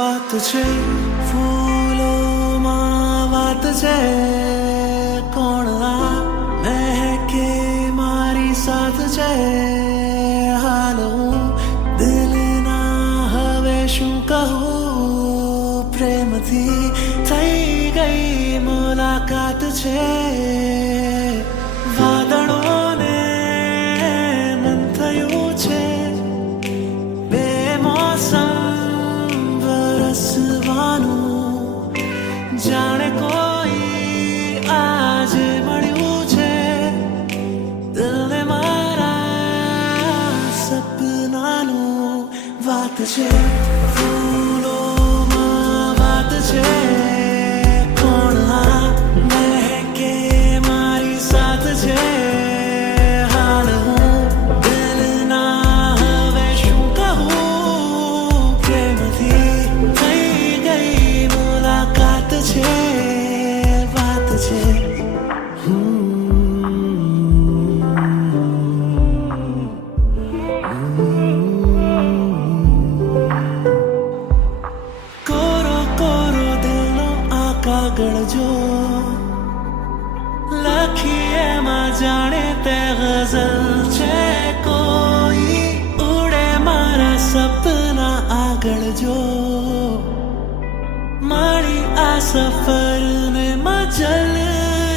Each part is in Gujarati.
વાત છે ફૂલોમાં વાત છે કોણ આ મહેકે મારી સાથ છે હાલ હું દિલના હવે શું કહું પ્રેમથી થઈ ગઈ મુલાકાત છે વાદળોને મન થયું છે જાણે કોઈ આજે મળ્યું છે દિલને મારા સપનાનું વાત છે ફૂલોમાં વાત છે કોણ આ મહેકે મારી સાથ છે હાલ હું દિલના હવે શું કહું પ્રેમથી થઈ ગઈ મુલાકાત છે વાત છે કોરો કોરો દિલનો આ કાગળ જો લખી એમાં જાણે તે ગઝલ છે કોઈ ઉડે મારા સપના આગળ જો મારી આ સફરને મજલ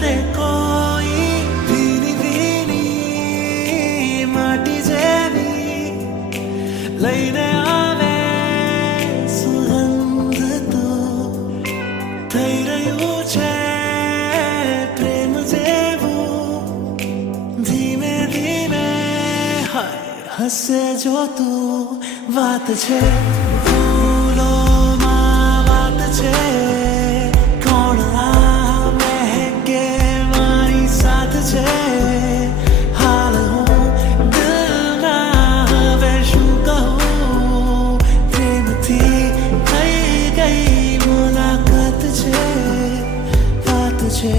રે કોઈ ભીની ભીની માટી જેવી લઈને આવે સુગંધ તો થઈ રહ્યું છે પ્રેમ જેવું ધીમે ધીમે હાય હસે જો તું વાત છે કોણ આ મહેકે મારી સાથ છે હાલ હું દિલના હવે શું કહું પ્રેમથી થઈ ગઈ મુલાકાત છે વાત છે